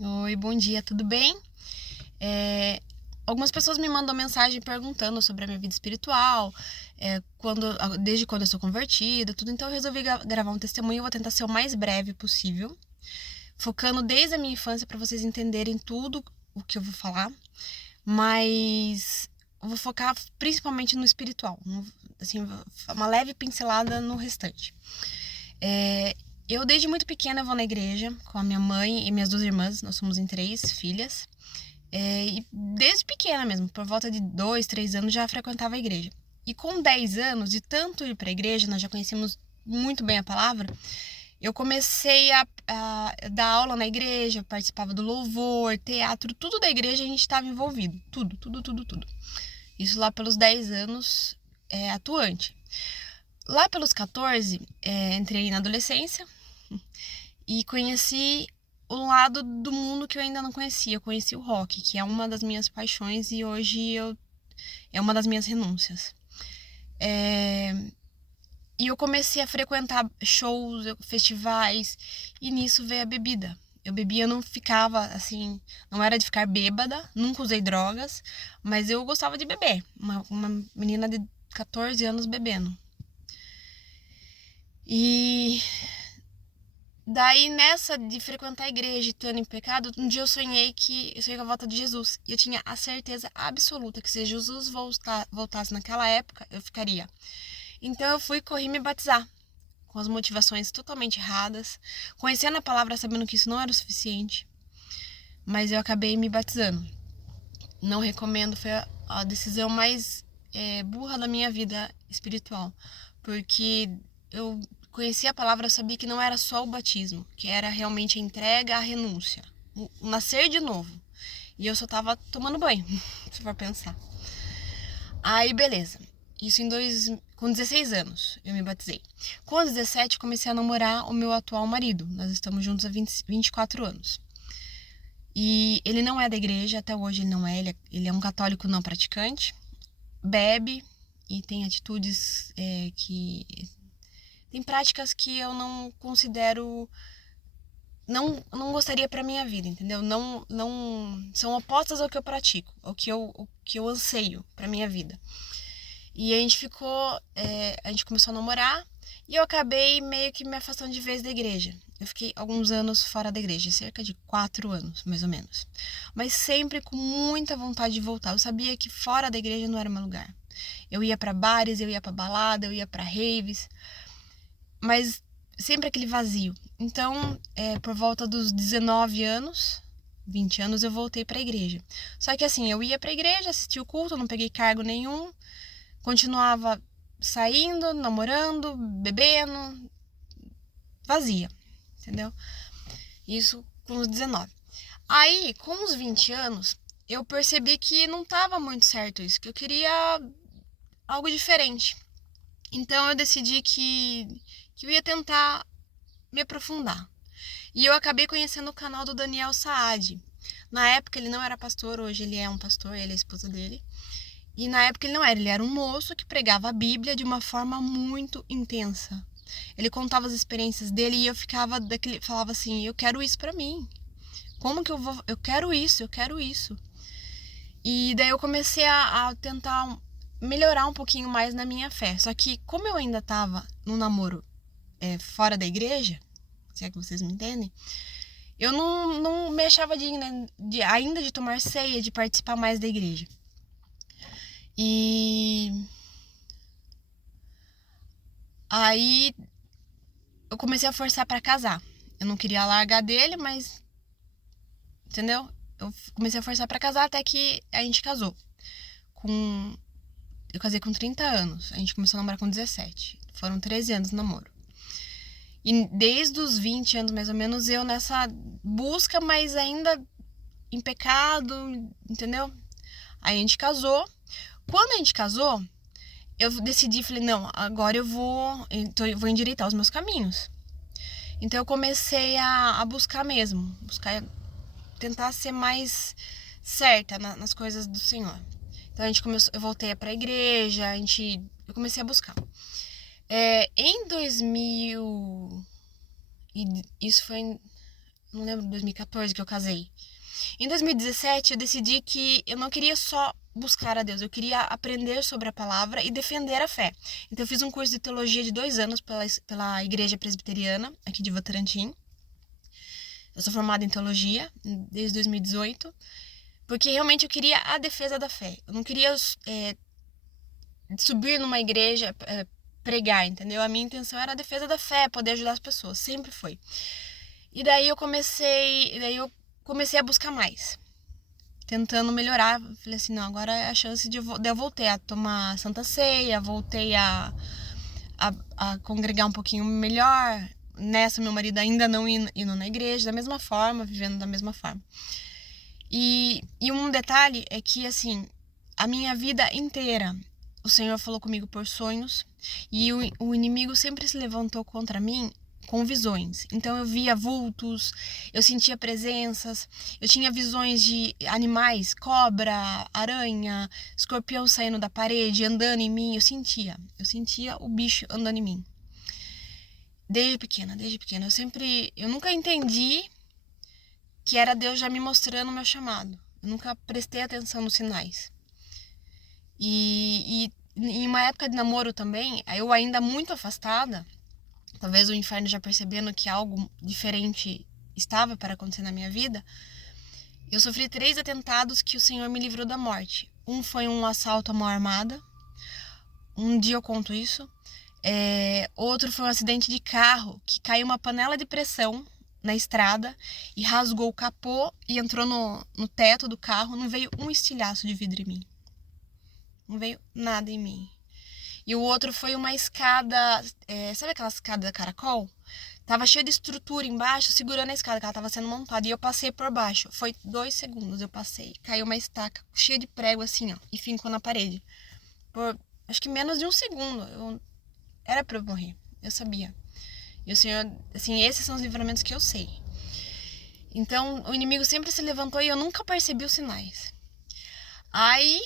Oi, bom dia, tudo bem? É, Algumas pessoas me mandam mensagem perguntando sobre a minha vida espiritual, desde quando eu sou convertida, tudo. Então eu resolvi gravar um testemunho. Eu vou tentar ser o mais breve possível, focando desde a minha infância para vocês entenderem tudo o que eu vou falar, mas eu vou focar principalmente no espiritual, assim, uma leve pincelada no restante. É, eu desde muito pequena vou na igreja com a minha mãe e minhas duas irmãs. Nós somos em três filhas. E desde pequena mesmo, por volta de 2, 3 anos, já frequentava a igreja. E com 10 anos, de tanto ir para a igreja, nós já conhecíamos muito bem a palavra, eu comecei a dar aula na igreja, participava do louvor, teatro, tudo da igreja a gente estava envolvido. Tudo, tudo, tudo, tudo. Isso lá pelos 10 anos, atuante. Lá pelos 14, entrei na adolescência e conheci um lado do mundo que eu ainda não conhecia. Eu conheci o rock, que é uma das minhas paixões e hoje é uma das minhas renúncias. E eu comecei a frequentar shows, festivais, e nisso veio a bebida. Eu bebia, não ficava assim, não era de ficar bêbada, nunca usei drogas, mas eu gostava de beber. Uma menina de 14 anos bebendo. E daí, nessa de frequentar a igreja e estando em pecado, um dia eu sonhei com a volta de Jesus. E eu tinha a certeza absoluta que se Jesus voltasse naquela época, eu ficaria. Então eu fui, corri me batizar, com as motivações totalmente erradas, conhecendo a palavra, sabendo que isso não era o suficiente. Mas eu acabei me batizando. Não recomendo, foi a decisão mais burra da minha vida espiritual. Porque eu conheci a palavra, eu sabia que não era só o batismo, que era realmente a entrega, a renúncia, o nascer de novo. E eu só tava tomando banho, se for pensar. Aí, beleza. Isso com 16 anos eu me batizei. Com 17 comecei a namorar o meu atual marido. Nós estamos juntos há 24 anos. E ele não é da igreja, até hoje ele não é. Ele é um católico não praticante. Bebe e tem atitudes que tem práticas que eu não considero, não gostaria para minha vida, entendeu? Não são opostas ao que eu pratico, ao que eu anseio para minha vida. E a gente começou a namorar e eu acabei meio que me afastando de vez da igreja. Eu fiquei alguns anos fora da igreja, cerca de 4 anos, mais ou menos. Mas sempre com muita vontade de voltar. Eu sabia que fora da igreja não era meu lugar. Eu ia para bares, eu ia para balada, eu ia para raves, mas sempre aquele vazio. Então, por volta dos 19 anos, 20 anos, eu voltei para a igreja. Só que assim, eu ia para a igreja, assistia o culto, não peguei cargo nenhum, continuava saindo, namorando, bebendo, vazia, entendeu? Isso com os 19. Aí, com os 20 anos, eu percebi que não estava muito certo isso, que eu queria algo diferente. Então eu decidi que eu ia tentar me aprofundar. E eu acabei conhecendo o canal do Daniel Saad. Na época ele não era pastor, hoje ele é um pastor, ele é a esposa dele. E na época ele era um moço que pregava a Bíblia de uma forma muito intensa. Ele contava as experiências dele e eu falava assim, eu quero isso pra mim. Como que eu quero isso, eu quero isso. E daí eu comecei a tentar melhorar um pouquinho mais na minha fé. Só que como eu ainda tava num namoro fora da igreja, se é que vocês me entendem, eu não me achava digna ainda de tomar ceia, de participar mais da igreja. E aí eu comecei a forçar pra casar. Eu não queria largar dele, mas entendeu? Eu comecei a forçar pra casar até que a gente casou. Com Eu casei com 30 anos. A gente começou a namorar com 17. Foram 13 anos de namoro. E desde os 20 anos, mais ou menos, eu nessa busca, mas ainda em pecado, entendeu? Aí a gente casou. Quando a gente casou, eu decidi, falei, não, agora eu vou endireitar os meus caminhos. Então eu comecei a buscar mesmo, tentar ser mais certa nas coisas do Senhor. Então eu voltei para a igreja, eu comecei a buscar. Em 2000 e isso foi não lembro, 2014 que eu casei. Em 2017 eu decidi que eu não queria só buscar a Deus, eu queria aprender sobre a palavra e defender a fé. Então eu fiz um curso de teologia de 2 anos pela Igreja Presbiteriana, aqui de Votorantim. Eu sou formada em teologia desde 2018, porque realmente eu queria a defesa da fé. Eu não queria subir numa igreja, pregar, entendeu? A minha intenção era a defesa da fé, poder ajudar as pessoas, sempre foi. E daí eu comecei a buscar mais, tentando melhorar. Falei assim, não, agora é a chance de eu voltei a tomar Santa Ceia, voltei a congregar um pouquinho melhor. Nessa, meu marido ainda não indo na igreja, da mesma forma, vivendo da mesma forma. E um detalhe é que, assim, a minha vida inteira, o Senhor falou comigo por sonhos, e o inimigo sempre se levantou contra mim com visões. Então eu via vultos, eu sentia presenças, eu tinha visões de animais, cobra, aranha, escorpião saindo da parede, andando em mim. Eu sentia o bicho andando em mim. Desde pequena. Eu nunca entendi que era Deus já me mostrando o meu chamado. Eu nunca prestei atenção nos sinais. E em uma época de namoro também, eu ainda muito afastada, talvez o inferno já percebendo que algo diferente estava para acontecer na minha vida, eu sofri 3 atentados que o Senhor me livrou da morte. Um foi um assalto à mão armada. Um dia eu conto isso. Outro foi um acidente de carro, que caiu uma panela de pressão na estrada e rasgou o capô e entrou no teto do carro. Não veio um estilhaço de vidro em mim. Não veio nada em mim. E o outro foi uma escada, sabe aquela escada caracol? Tava cheia de estrutura embaixo, segurando a escada, que ela tava sendo montada. E eu passei por baixo. Foi 2 segundos, eu passei. Caiu uma estaca cheia de prego assim, ó, e fincou na parede. Por, acho que menos de 1 segundo. Era pra eu morrer, eu sabia. E o Senhor, assim, esses são os livramentos que eu sei. Então, o inimigo sempre se levantou e eu nunca percebi os sinais. Aí,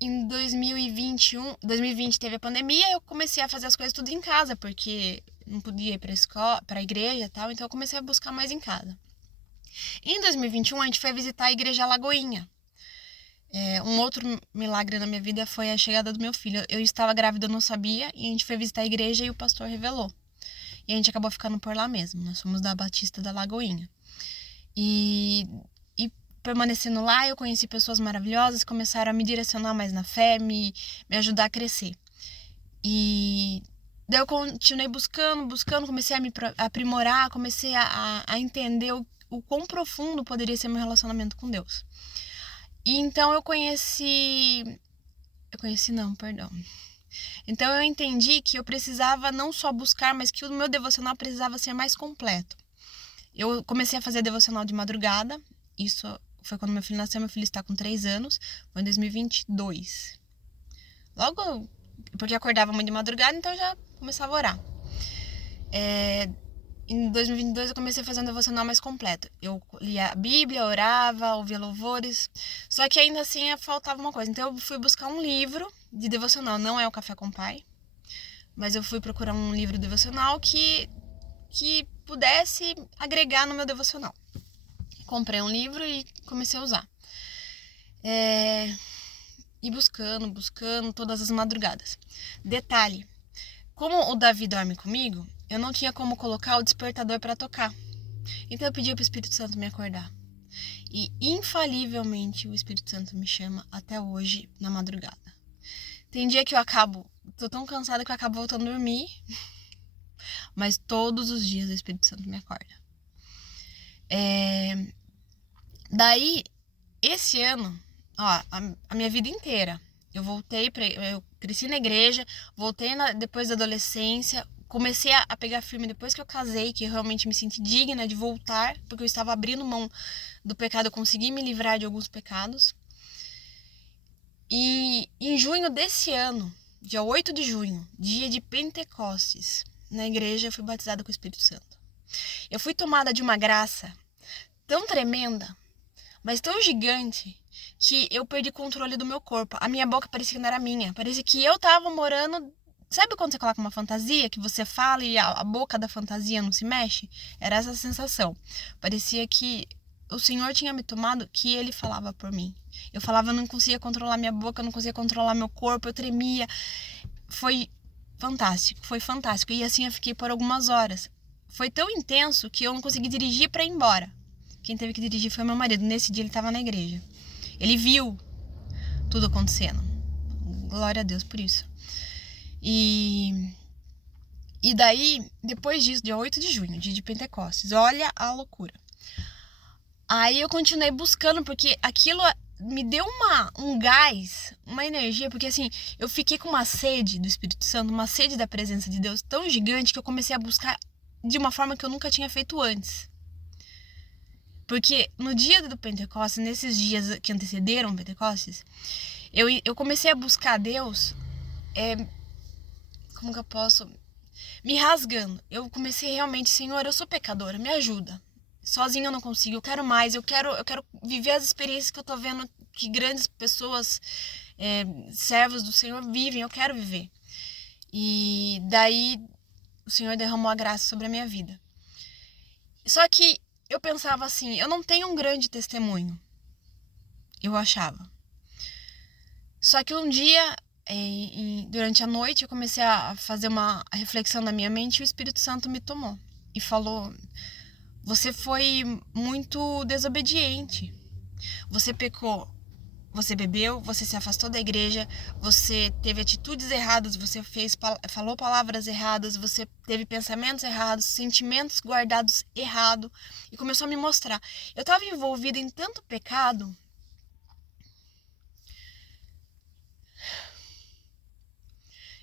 em 2020 teve a pandemia, eu comecei a fazer as coisas tudo em casa, porque não podia ir pra escola, pra igreja e tal, então eu comecei a buscar mais em casa. Em 2021, a gente foi visitar a igreja Lagoinha. Um outro milagre na minha vida foi a chegada do meu filho. Eu estava grávida, eu não sabia, e a gente foi visitar a igreja e o pastor revelou. E a gente acabou ficando por lá mesmo. Nós fomos da Batista da Lagoinha. E permanecendo lá, eu conheci pessoas maravilhosas, começaram a me direcionar mais na fé, me ajudar a crescer. E daí eu continuei buscando, comecei a me aprimorar, comecei a entender o quão profundo poderia ser meu relacionamento com Deus. E então Então eu entendi que eu precisava não só buscar, mas que o meu devocional precisava ser mais completo. Eu comecei a fazer devocional de madrugada. Isso foi quando meu filho nasceu. Meu filho está com 3 anos. Foi em 2022. Logo, porque eu acordava muito de madrugada, então eu já começava a orar. Em 2022 eu comecei a fazer um devocional mais completo. Eu lia a Bíblia, orava, ouvia louvores. Só que ainda assim faltava uma coisa. Então eu fui buscar um livro de devocional. Não é o Café com Pai, mas eu fui procurar um livro devocional que pudesse agregar no meu devocional. Comprei um livro e comecei a usar. E buscando todas as madrugadas. Detalhe, como o Davi dorme comigo, eu não tinha como colocar o despertador para tocar. Então eu pedi pro Espírito Santo me acordar. E infalivelmente o Espírito Santo me chama até hoje na madrugada. Tem dia que tô tão cansada que eu acabo voltando a dormir, mas todos os dias o Espírito Santo me acorda. Daí, esse ano, a minha vida inteira, eu cresci na igreja, voltei depois da adolescência, comecei a pegar firme depois que eu casei, que eu realmente me senti digna de voltar, porque eu estava abrindo mão do pecado, eu consegui me livrar de alguns pecados. E em junho desse ano, dia 8 de junho, dia de Pentecostes, na igreja eu fui batizada com o Espírito Santo. Eu fui tomada de uma graça tão tremenda, mas tão gigante, que eu perdi controle do meu corpo. A minha boca parecia que não era minha. Parecia que eu tava morando, Sabe quando você coloca uma fantasia, que você fala e a boca da fantasia não se mexe? Era essa a sensação. Parecia que o Senhor tinha me tomado, que Ele falava por mim. Eu falava, eu não conseguia controlar minha boca, eu não conseguia controlar meu corpo, eu tremia. Foi fantástico. E assim eu fiquei por algumas horas. Foi tão intenso que eu não consegui dirigir para ir embora. Quem teve que dirigir foi meu marido. Nesse dia ele estava na igreja. Ele viu tudo acontecendo. Glória a Deus por isso. E daí, depois disso, dia 8 de junho, dia de Pentecostes, olha a loucura. Aí eu continuei buscando, porque aquilo me deu um gás, uma energia, porque assim, eu fiquei com uma sede do Espírito Santo, uma sede da presença de Deus tão gigante que eu comecei a buscar de uma forma que eu nunca tinha feito antes. Porque no dia do Pentecostes, nesses dias que antecederam o Pentecostes, eu comecei a buscar Deus, como que eu posso... me rasgando. Eu comecei realmente, Senhor, eu sou pecadora, me ajuda. Sozinha eu não consigo, eu quero mais, eu quero viver as experiências que eu tô vendo que grandes pessoas, servos do Senhor vivem, eu quero viver. E daí o Senhor derramou a graça sobre a minha vida. Só que eu pensava assim, eu não tenho um grande testemunho, eu achava. Só que um dia, durante a noite, eu comecei a fazer uma reflexão na minha mente e o Espírito Santo me tomou e falou: você foi muito desobediente, você pecou, você bebeu, você se afastou da igreja, você teve atitudes erradas, você falou palavras erradas, você teve pensamentos errados, sentimentos guardados errado, e começou a me mostrar. Eu estava envolvida em tanto pecado.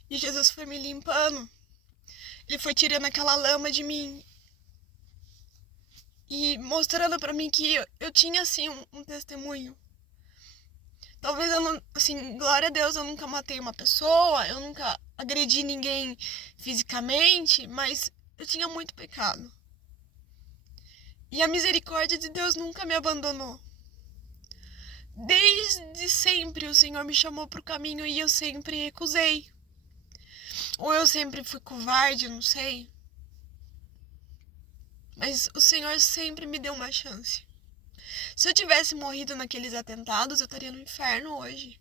E Jesus foi me limpando. Ele foi tirando aquela lama de mim e mostrando pra mim que eu tinha, assim, um testemunho. Talvez eu não... assim, glória a Deus, eu nunca matei uma pessoa, eu nunca agredi ninguém fisicamente, mas eu tinha muito pecado. E a misericórdia de Deus nunca me abandonou. Desde sempre o Senhor me chamou pro caminho e eu sempre recusei. Ou eu sempre fui covarde, não sei. Mas o Senhor sempre me deu uma chance. Se eu tivesse morrido naqueles atentados, eu estaria no inferno hoje.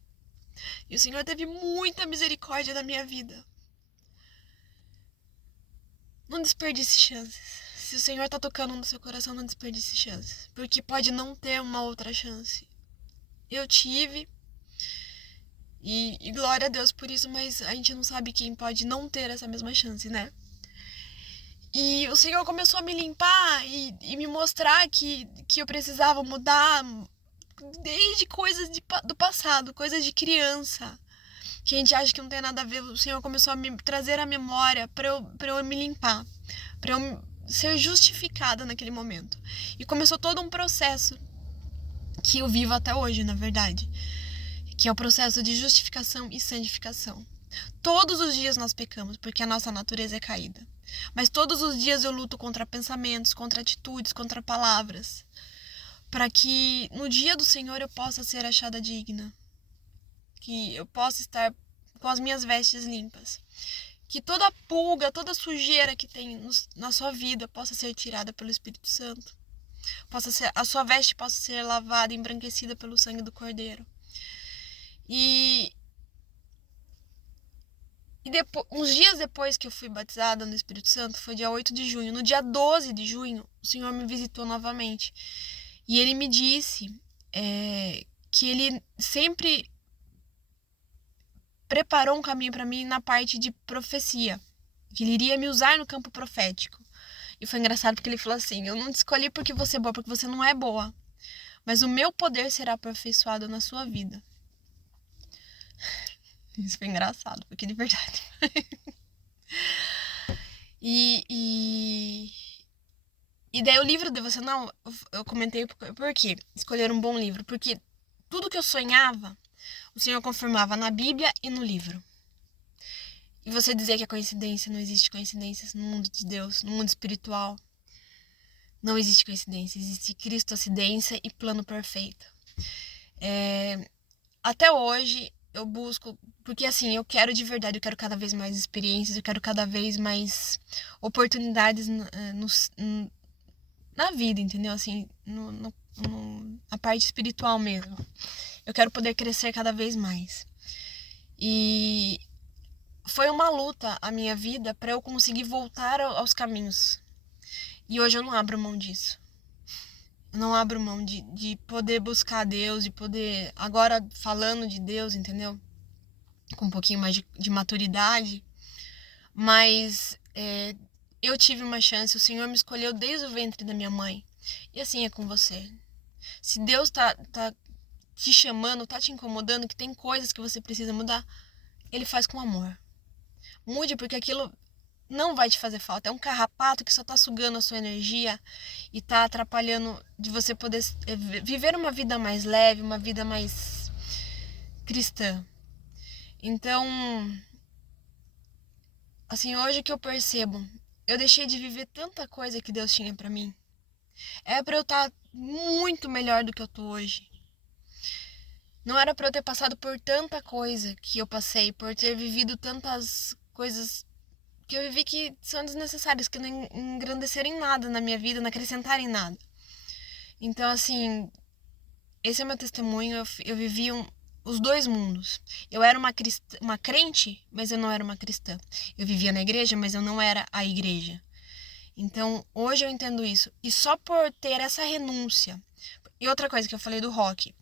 E o Senhor teve muita misericórdia da minha vida. Não desperdice chances. Se o Senhor tá tocando no seu coração, não desperdice chances. Porque pode não ter uma outra chance. Eu tive. E glória a Deus por isso, mas a gente não sabe quem pode não ter essa mesma chance, né? E o Senhor começou a me limpar e me mostrar que eu precisava mudar desde coisas do passado, coisas de criança, que a gente acha que não tem nada a ver. O Senhor começou a me trazer à memória para eu me limpar, para eu ser justificada naquele momento. E começou todo um processo que eu vivo até hoje, na verdade, que é o processo de justificação e santificação. Todos os dias nós pecamos, porque a nossa natureza é caída. Mas todos os dias eu luto contra pensamentos, contra atitudes, contra palavras, para que no dia do Senhor eu possa ser achada digna, que eu possa estar com as minhas vestes limpas, que toda pulga, toda sujeira que tem na sua vida possa ser tirada pelo Espírito Santo, a sua veste possa ser lavada, embranquecida pelo sangue do Cordeiro. E depois, uns dias depois que eu fui batizada no Espírito Santo, foi dia 8 de junho. No dia 12 de junho, o Senhor me visitou novamente. E Ele me disse que Ele sempre preparou um caminho para mim na parte de profecia. Que Ele iria me usar no campo profético. E foi engraçado porque Ele falou assim: eu não te escolhi porque você é boa, porque você não é boa. Mas o meu poder será aperfeiçoado na sua vida. Isso foi engraçado, porque de verdade. E daí o livro devocional, eu comentei por quê? Escolher um bom livro. Porque tudo que eu sonhava, o Senhor confirmava na Bíblia e no livro. E você dizer que é coincidência, não existe coincidências no mundo de Deus, no mundo espiritual. Não existe coincidência, existe cristocidência e plano perfeito. Até hoje, eu busco, porque assim, eu quero de verdade, eu quero cada vez mais experiências, eu quero cada vez mais oportunidades na vida, entendeu? Assim, na parte espiritual mesmo. Eu quero poder crescer cada vez mais. E foi uma luta a minha vida para eu conseguir voltar aos caminhos. E hoje eu não abro mão disso. Eu não abro mão de poder buscar Deus, de poder. Agora falando de Deus, entendeu? Com um pouquinho mais de maturidade. Mas eu tive uma chance, o Senhor me escolheu desde o ventre da minha mãe. E assim é com você. Se Deus tá te chamando, tá te incomodando, que tem coisas que você precisa mudar, Ele faz com amor. Mude, porque aquilo não vai te fazer falta. É um carrapato que só tá sugando a sua energia e tá atrapalhando de você poder viver uma vida mais leve, uma vida mais cristã. Então, assim, hoje que eu percebo, eu deixei de viver tanta coisa que Deus tinha pra mim. É pra eu estar muito melhor do que eu tô hoje. Não era pra eu ter passado por tanta coisa que eu passei, por ter vivido tantas coisas que eu vivi que são desnecessárias, que não engrandeceram em nada na minha vida, não acrescentaram em nada. Então, assim, esse é o meu testemunho. Eu vivi os dois mundos. Eu era uma crente, mas eu não era uma cristã. Eu vivia na igreja, mas eu não era a igreja. Então, hoje eu entendo isso. E só por ter essa renúncia. E outra coisa que eu falei do rock.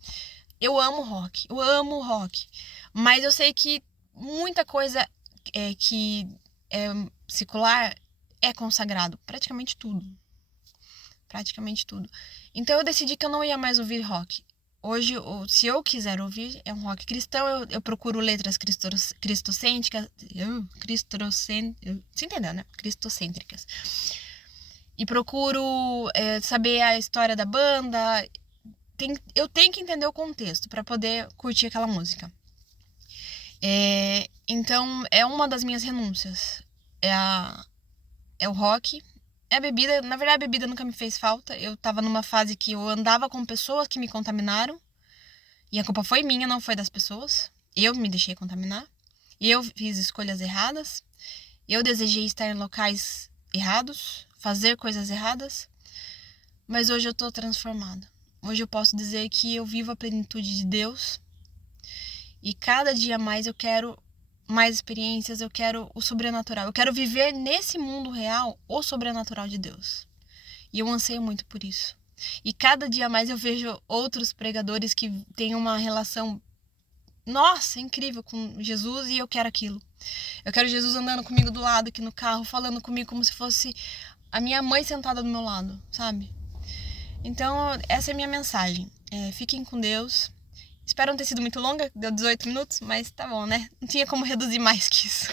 Eu amo rock. Mas eu sei que muita coisa que é secular é consagrado. Praticamente tudo. Então eu decidi que eu não ia mais ouvir rock. Hoje, se eu quiser ouvir, é um rock cristão. Eu procuro letras cristocêntricas. Você entendeu, né? Cristocêntricas. E procuro saber a história da banda. Eu tenho que entender o contexto para poder curtir aquela música. Então, é uma das minhas renúncias. É o rock. É a bebida. Na verdade, a bebida nunca me fez falta. Eu tava numa fase que eu andava com pessoas que me contaminaram. E a culpa foi minha, não foi das pessoas. Eu me deixei contaminar. Eu fiz escolhas erradas. Eu desejei estar em locais errados, fazer coisas erradas. Mas hoje eu tô transformada. Hoje eu posso dizer que eu vivo a plenitude de Deus. E cada dia mais eu quero mais experiências, eu quero o sobrenatural. Eu quero viver nesse mundo real o sobrenatural de Deus. E eu anseio muito por isso. E cada dia mais eu vejo outros pregadores que têm uma relação, nossa, incrível com Jesus, e eu quero aquilo. Eu quero Jesus andando comigo do lado aqui no carro, falando comigo como se fosse a minha mãe sentada do meu lado, sabe? Então, essa é a minha mensagem. Fiquem com Deus. Espero não ter sido muito longa, deu 18 minutos, mas tá bom, né? Não tinha como reduzir mais que isso.